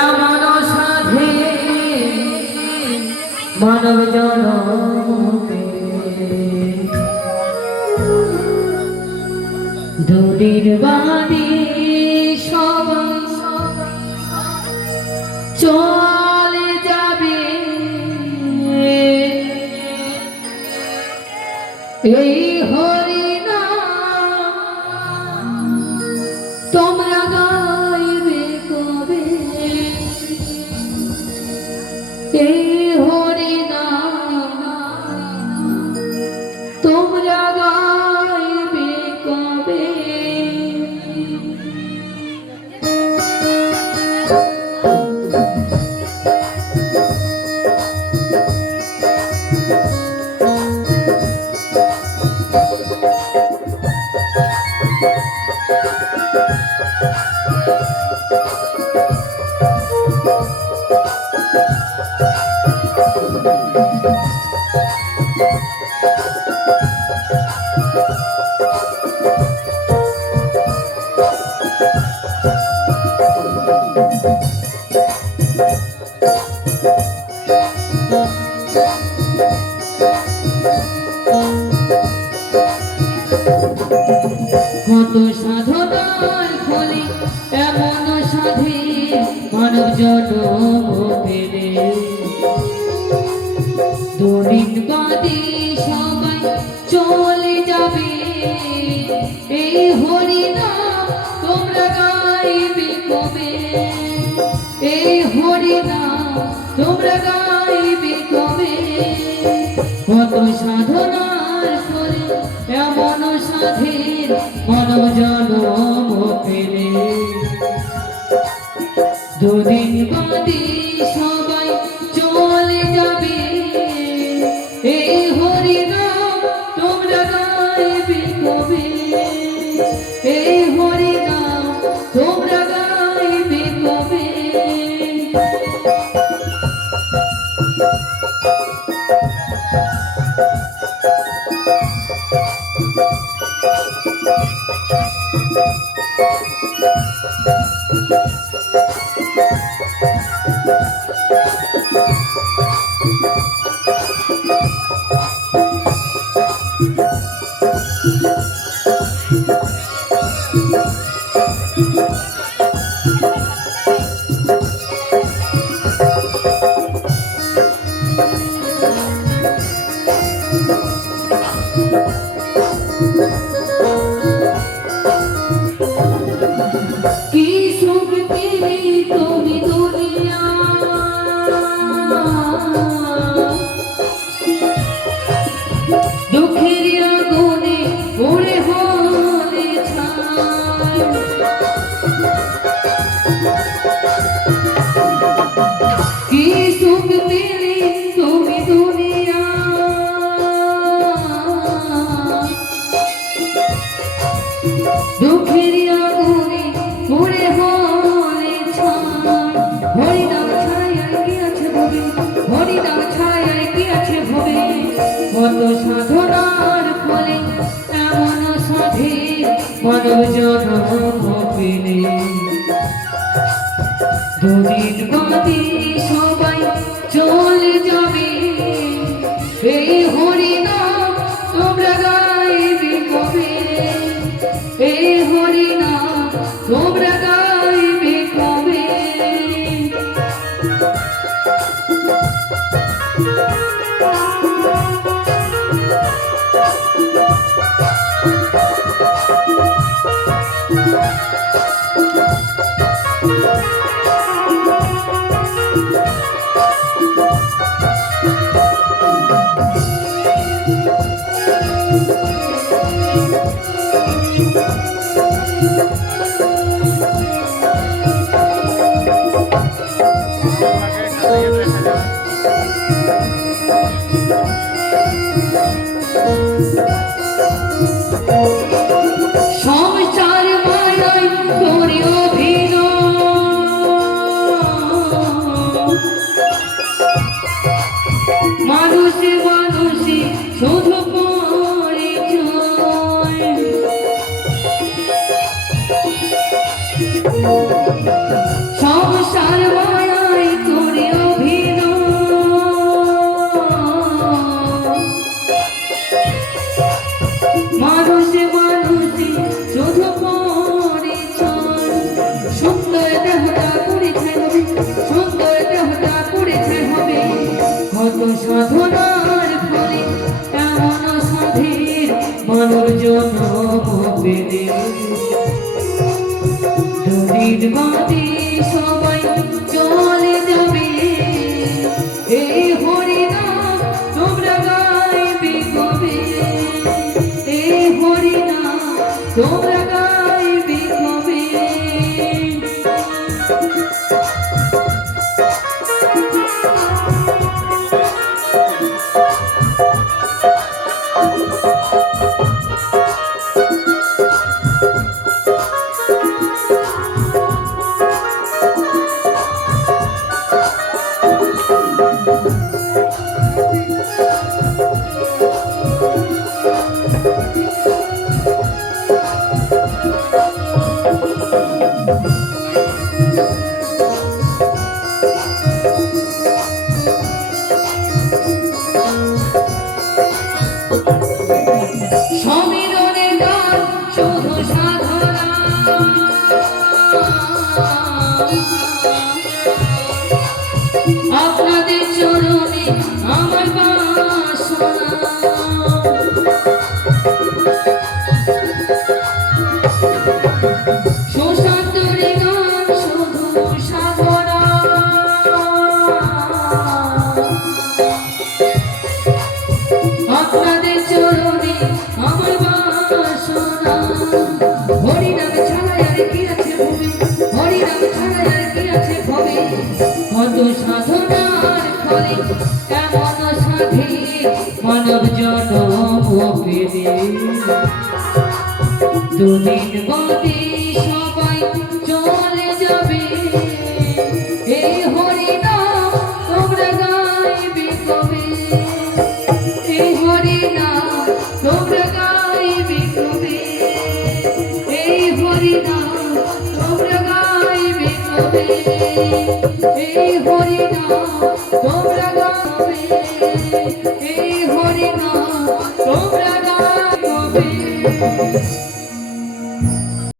এমন সাধে মানব জনমে দুদিন বাদে সবাই চলে যাবে। এই হরিনাম তোমরা গাইবে কবে? এই হরিনাম তোমরা গাইবে কবে? কত সাধনার ফলে এমন সাধে মানব জন্ম পেলে। দুদিন বাদে সবাই চলে যাবে। এই হরিনাম তোমরা গাইবে কবে? এই হরিনাম তোমরা গাইবে কবে? কত সাধনার ফলে এমন সাধের মানব জন্ম পেলে। দুদিন বাদে সবাই চলে যাবে। এই হরিনাম তোমরা গাইবে কবে? এই হরিনাম তোমরা গাইবে কবে? কি সুখ পেলে তুমি দুনিয়া, দুঃখের আগুনে পুড়ে হলে ছাই। কি সুখ পেলে তুমি দুনিয়া, দুঃখের আগুনে পুড়ে হলে ছাই। হরিনাম ছায়ায় কি আছে ভবে? হরিনাম ছায়ায় কি আছে ভবে? কত সাধনার ফলে এমন সাধে মানব জন্ম পেলে। দুদিন বাদে সবাই চলে যাবে। এই হরিনাম তোমরা গাইবে কবে? এই হরিনাম তোমরা গাইবে কবে? সংসার মায়াই করে মানুষে মানুষে শুধু পরিচয় সুন্দর দেহটা করেছে হবে সুন্দর দেহটা করেছে হবে কত সাধনার ফলে এমন সাধের মানব জন্ম পেলে দুদিন বাদে সবাই চলে যাবে এই হরিনাম তোমরা গাইবে কবে এই হরিনাম তোমরা গাইবে কবে সমীরণে গান শুধু সাধনা আপনাদের চরণে আমার বাসনা সুশান্তরে গান শুধু সাধনা আপনাদের চরণে আমার বাসনা হরিনাম ছাড়া আর কি আছে ভবে হরিনাম ছাড়া আর কি আছে ভবে কত সাধনার ফলে কেমন সাধে মানব জন্ম পেলে দুদিন বাদে সবাই চলে যাবে এই হরিনাম তোমরা গাইবে কবে এই হরিনাম তোমরা গাইবে কবে এই হরিনাম তোমরা গাইবে কবে এই হরিনাম